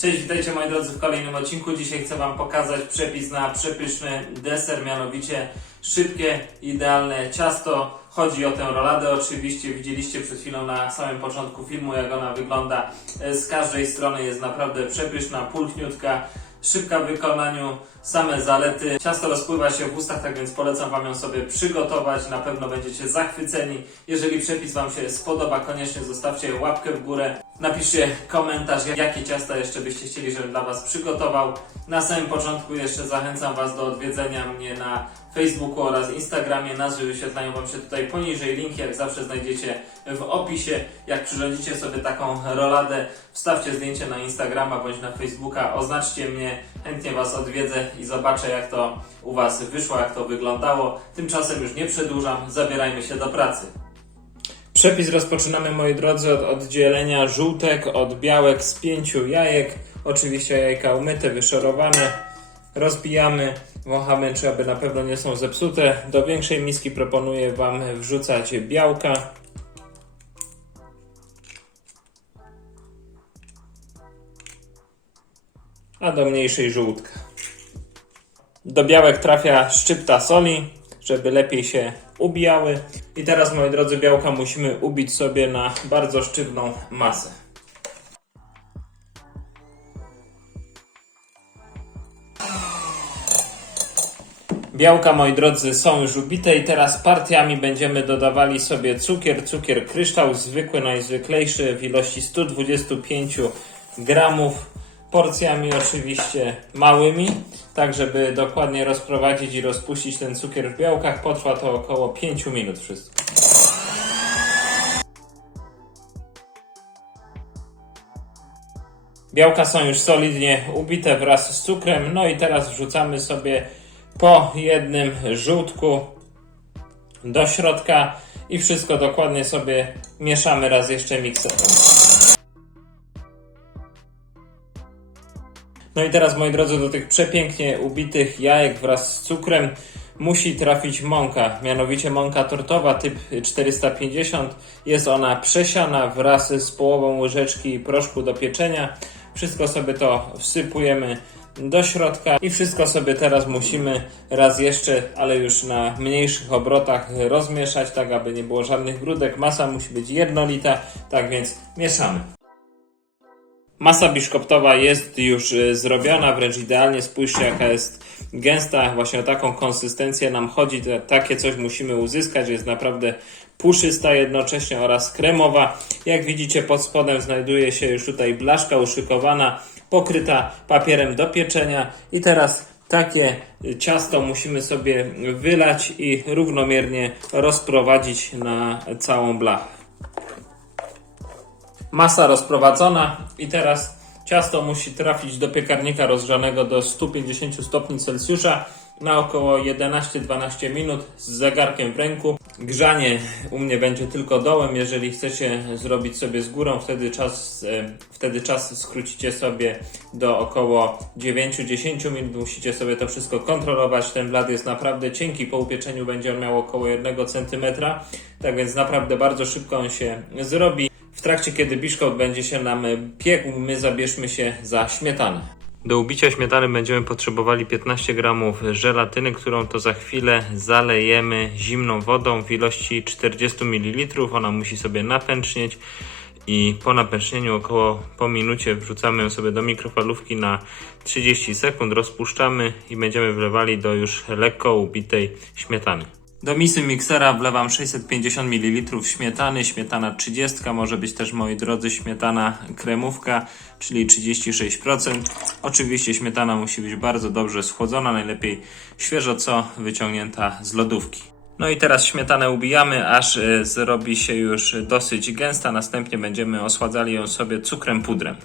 Cześć, witajcie moi drodzy w kolejnym odcinku. Dzisiaj chcę Wam pokazać przepis na przepyszny deser, mianowicie szybkie, idealne ciasto. Chodzi o tę roladę, oczywiście widzieliście przed chwilą na samym początku filmu, jak ona wygląda. E, Z każdej strony jest naprawdę przepyszna, pulchniutka, szybka w wykonaniu, same zalety. Ciasto rozpływa się w ustach, tak więc polecam Wam ją sobie przygotować. Na pewno będziecie zachwyceni. Jeżeli przepis Wam się spodoba, koniecznie zostawcie łapkę w górę. Napiszcie komentarz, jakie ciasta jeszcze byście chcieli, żebym dla Was przygotował. Na samym początku jeszcze zachęcam Was do odwiedzenia mnie na Facebooku oraz Instagramie. Nazwy wyświetlają Wam się tutaj poniżej. Link jak zawsze znajdziecie w opisie. Jak przyrządzicie sobie taką roladę, wstawcie zdjęcie na Instagrama bądź na Facebooka, oznaczcie mnie, chętnie Was odwiedzę i zobaczę jak to u Was wyszło, jak to wyglądało. Tymczasem już nie przedłużam, zabierajmy się do pracy. Przepis rozpoczynamy, moi drodzy, od oddzielenia żółtek od białek z pięciu jajek. Oczywiście jajka umyte, wyszorowane. Rozbijamy, wąchamy, czy aby na pewno nie są zepsute. Do większej miski proponuję Wam wrzucać białka. A do mniejszej żółtka. Do białek trafia szczypta soli, żeby lepiej się ubijały. I teraz, moi drodzy, białka musimy ubić sobie na bardzo sztywną masę. Białka, moi drodzy, są już ubite i teraz partiami będziemy dodawali sobie cukier, cukier kryształ, zwykły, najzwyklejszy w ilości 125 gramów, porcjami oczywiście małymi, tak żeby dokładnie rozprowadzić i rozpuścić ten cukier w białkach. Potrwa to około 5 minut wszystko. Białka są już solidnie ubite wraz z cukrem, no i teraz wrzucamy sobie po jednym żółtku do środka i wszystko dokładnie sobie mieszamy raz jeszcze mikserem. No i teraz, moi drodzy, do tych przepięknie ubitych jajek wraz z cukrem musi trafić mąka, mianowicie mąka tortowa typ 450. Jest ona przesiana wraz z połową łyżeczki proszku do pieczenia. Wszystko sobie to wsypujemy do środka i wszystko sobie teraz musimy raz jeszcze, ale już na mniejszych obrotach rozmieszać, tak aby nie było żadnych grudek. Masa musi być jednolita, tak więc mieszamy. Masa biszkoptowa jest już y, zrobiona, wręcz idealnie. Spójrzcie, jaka jest gęsta. Właśnie o taką konsystencję nam chodzi. Takie coś musimy uzyskać. Jest naprawdę puszysta jednocześnie oraz kremowa. Jak widzicie, pod spodem znajduje się już tutaj blaszka uszykowana, pokryta papierem do pieczenia. I teraz takie ciasto musimy sobie wylać i równomiernie rozprowadzić na całą blachę. Masa rozprowadzona i teraz ciasto musi trafić do piekarnika rozgrzanego do 150 stopni Celsjusza na około 11-12 minut z zegarkiem w ręku. Grzanie u mnie będzie tylko dołem, jeżeli chcecie zrobić sobie z górą, wtedy czas, e, wtedy czas skrócicie sobie do około 9-10 minut. Musicie sobie to wszystko kontrolować. Ten blat jest naprawdę cienki, po upieczeniu będzie on miał około 1 cm, tak więc naprawdę bardzo szybko on się zrobi. W trakcie, kiedy biszkopt będzie się nam piekł, my zabierzmy się za śmietanę. Do ubicia śmietany będziemy potrzebowali 15 g żelatyny, którą to za chwilę zalejemy zimną wodą w ilości 40 ml. Ona musi sobie napęcznieć i po napęcznieniu około po minucie wrzucamy ją sobie do mikrofalówki na 30 sekund, rozpuszczamy i będziemy wlewali do już lekko ubitej śmietany. Do misy miksera wlewam 650 ml śmietany, śmietana 30, może być też moi drodzy śmietana kremówka, czyli 36%. Oczywiście śmietana musi być bardzo dobrze schłodzona, najlepiej świeżo co wyciągnięta z lodówki. No i teraz śmietanę ubijamy, aż y, zrobi się już dosyć gęsta, następnie będziemy osładzali ją sobie cukrem pudrem.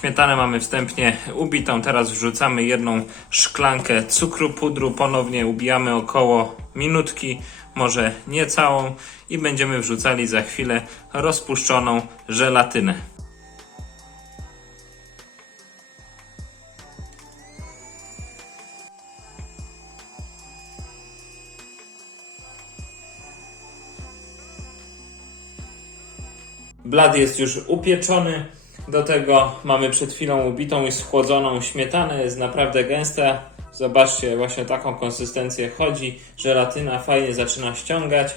Śmietanę mamy wstępnie ubitą, teraz wrzucamy jedną szklankę cukru pudru, ponownie ubijamy około minutki, może nie całą i będziemy wrzucali za chwilę rozpuszczoną żelatynę. Blat jest już upieczony. Do tego mamy przed chwilą ubitą i schłodzoną śmietanę, jest naprawdę gęsta. Zobaczcie, właśnie taką konsystencję chodzi. Żelatyna fajnie zaczyna ściągać.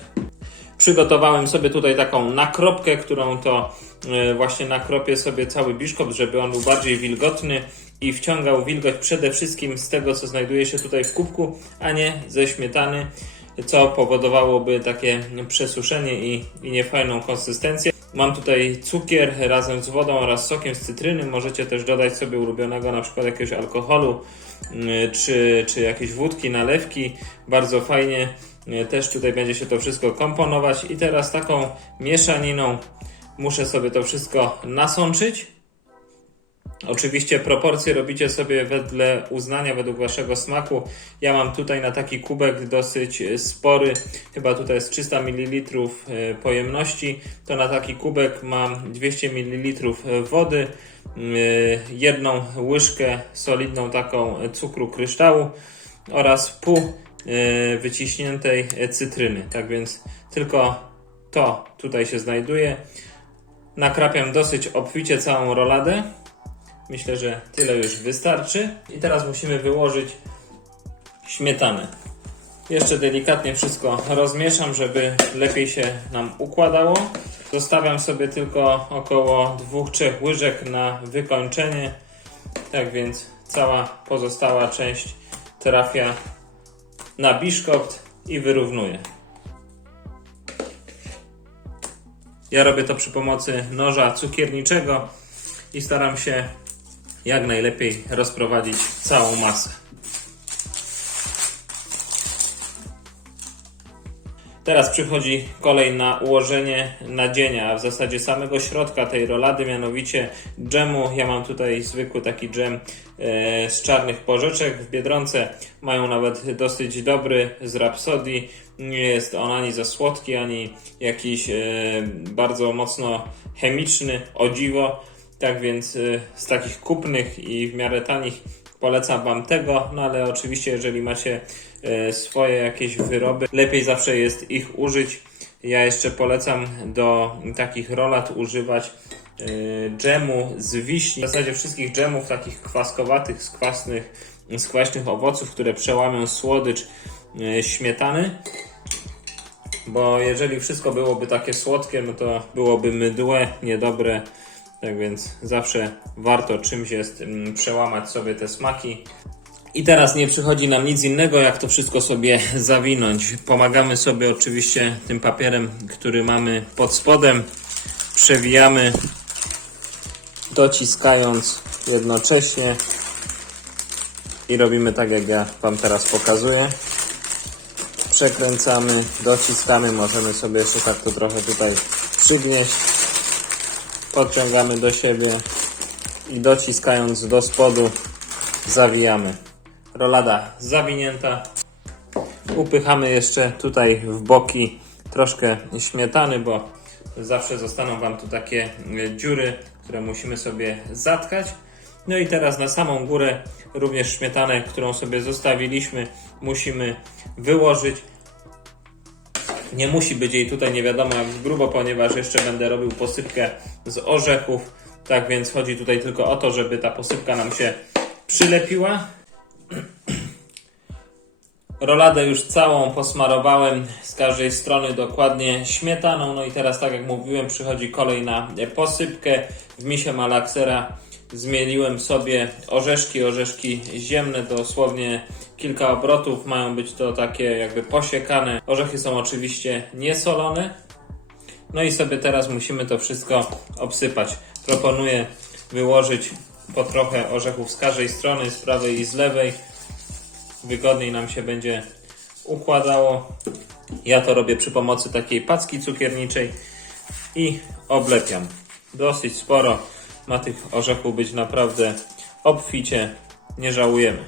Przygotowałem sobie tutaj taką nakropkę, którą to e, właśnie nakropię sobie cały biszkopt, żeby on był bardziej wilgotny i wciągał wilgoć przede wszystkim z tego, co znajduje się tutaj w kubku, a nie ze śmietany, co powodowałoby takie przesuszenie i, i niefajną konsystencję. Mam tutaj cukier razem z wodą oraz sokiem z cytryny. Możecie też dodać sobie ulubionego na przykład jakiegoś alkoholu mm, czy, czy jakieś wódki, nalewki. Bardzo fajnie e, też tutaj będzie się to wszystko komponować. I teraz taką mieszaniną muszę sobie to wszystko nasączyć. Oczywiście proporcje robicie sobie wedle uznania, według waszego smaku. Ja mam tutaj na taki kubek dosyć spory, chyba tutaj jest 300 ml pojemności. To na taki kubek mam 200 ml wody, y, jedną łyżkę solidną taką cukru kryształu oraz pół wyciśniętej cytryny. Tak więc tylko to tutaj się znajduje. Nakrapiam dosyć obficie całą roladę. Myślę, że tyle już wystarczy. I teraz musimy wyłożyć śmietanę. Jeszcze delikatnie wszystko rozmieszam, żeby lepiej się nam układało. Zostawiam sobie tylko około 2-3 łyżek na wykończenie. Tak więc cała pozostała część trafia na biszkopt i wyrównuje. Ja robię to przy pomocy noża cukierniczego i staram się jak najlepiej rozprowadzić całą masę. Teraz przychodzi kolej na ułożenie nadzienia, a w zasadzie samego środka tej rolady, mianowicie dżemu. Ja mam tutaj zwykły taki dżem e, z czarnych porzeczek w Biedronce. Mają nawet dosyć dobry z Rhapsodii. Nie jest on ani za słodki, ani jakiś e, bardzo mocno chemiczny, o dziwo. Tak więc y, z takich kupnych i w miarę tanich polecam Wam tego, no ale oczywiście jeżeli macie y, swoje jakieś wyroby, lepiej zawsze jest ich użyć. Ja jeszcze polecam do takich rolat używać y, dżemu z wiśni. W zasadzie wszystkich dżemów takich kwaskowatych, z kwasnych, z kwaśnych owoców, które przełamią słodycz śmietany. Bo jeżeli wszystko byłoby takie słodkie, no to byłoby mydłe, niedobre. Tak więc zawsze warto czymś jest mm, przełamać sobie te smaki. I teraz nie przychodzi nam nic innego, jak to wszystko sobie zawinąć. Pomagamy sobie oczywiście tym papierem, który mamy pod spodem. Przewijamy, dociskając jednocześnie. I robimy tak, jak ja Wam teraz pokazuję. Przekręcamy, dociskamy. Możemy sobie jeszcze tak to trochę tutaj przygnieść podciągamy do siebie i dociskając do spodu zawijamy. Rolada zawinięta. Upychamy jeszcze tutaj w boki troszkę śmietany, bo zawsze zostaną Wam tu takie dziury, które musimy sobie zatkać. No i teraz na samą górę również śmietanę, którą sobie zostawiliśmy, musimy wyłożyć. Nie musi być jej tutaj nie wiadomo jak grubo, ponieważ jeszcze będę robił posypkę z orzechów. Tak więc chodzi tutaj tylko o to, żeby ta posypka nam się przylepiła. Roladę już całą posmarowałem z każdej strony dokładnie śmietaną. No i teraz, tak jak mówiłem, przychodzi kolej na posypkę. W misie malaksera zmieniłem sobie orzeszki, orzeszki ziemne, dosłownie kilka obrotów. Mają być to takie jakby posiekane. Orzechy są oczywiście niesolone. No i sobie teraz musimy to wszystko obsypać. Proponuję wyłożyć po trochę orzechów z każdej strony, z prawej i z lewej. Wygodniej nam się będzie układało. Ja to robię przy pomocy takiej packi cukierniczej i oblepiam. Dosyć sporo ma tych orzechów być naprawdę obficie. Nie żałujemy.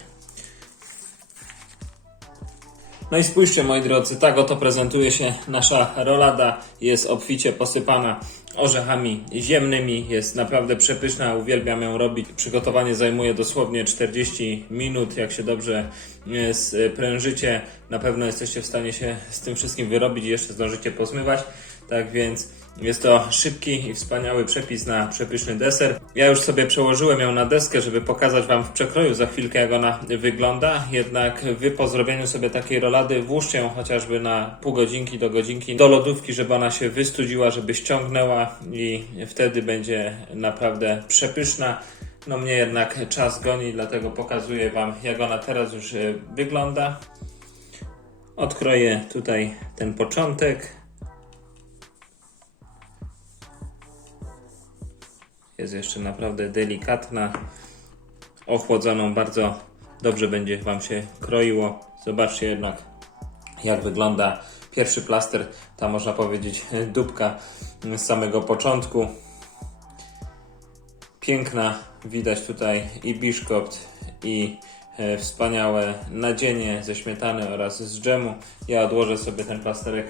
No i spójrzcie moi drodzy, tak oto prezentuje się nasza rolada. Jest obficie posypana orzechami ziemnymi, jest naprawdę przepyszna, uwielbiam ją robić. Przygotowanie zajmuje dosłownie 40 minut, jak się dobrze e, sprężycie, na pewno jesteście w stanie się z tym wszystkim wyrobić i jeszcze zdążycie pozmywać. Tak więc Jest to szybki i wspaniały przepis na przepyszny deser. Ja już sobie przełożyłem ją na deskę, żeby pokazać Wam w przekroju za chwilkę, jak ona wygląda. Jednak Wy po zrobieniu sobie takiej rolady włóżcie ją chociażby na pół godzinki do godzinki do lodówki, żeby ona się wystudziła, żeby ściągnęła i wtedy będzie naprawdę przepyszna. No mnie jednak czas goni, dlatego pokazuję Wam, jak ona teraz już e, wygląda. Odkroję tutaj ten początek. Jest jeszcze naprawdę delikatna. Ochłodzoną bardzo dobrze będzie Wam się kroiło. Zobaczcie jednak, jak wygląda pierwszy plaster. Ta można powiedzieć dupka z samego początku. Piękna, widać tutaj i biszkopt, i e, wspaniałe nadzienie ze śmietany oraz z dżemu. Ja odłożę sobie ten plasterek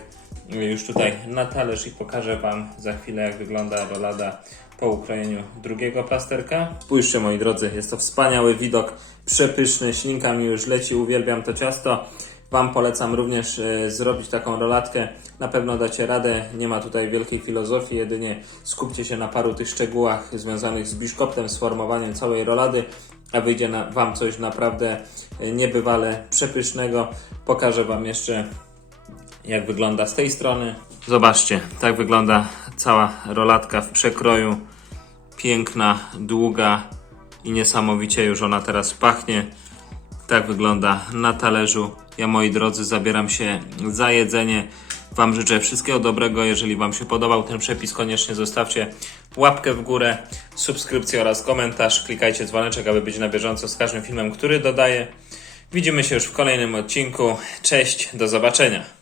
e, już tutaj na talerz i pokażę Wam za chwilę, jak wygląda rolada po ukrojeniu drugiego plasterka. Spójrzcie moi drodzy, jest to wspaniały widok, przepyszny, ślinka mi już leci, uwielbiam to ciasto. Wam polecam również e, zrobić taką rolatkę. Na pewno dacie radę. Nie ma tutaj wielkiej filozofii, jedynie skupcie się na paru tych szczegółach związanych z biszkoptem, z formowaniem całej rolady, a wyjdzie na, Wam coś naprawdę e, niebywale przepysznego. Pokażę Wam jeszcze, jak wygląda z tej strony. Zobaczcie, tak wygląda cała rolatka w przekroju. Piękna, długa i niesamowicie już ona teraz pachnie. Tak wygląda na talerzu. Ja moi drodzy zabieram się za jedzenie. Wam życzę wszystkiego dobrego. Jeżeli Wam się podobał ten przepis, koniecznie zostawcie łapkę w górę, subskrypcję oraz komentarz. Klikajcie dzwoneczek, aby być na bieżąco z każdym filmem, który dodaję. Widzimy się już w kolejnym odcinku. Cześć, do zobaczenia.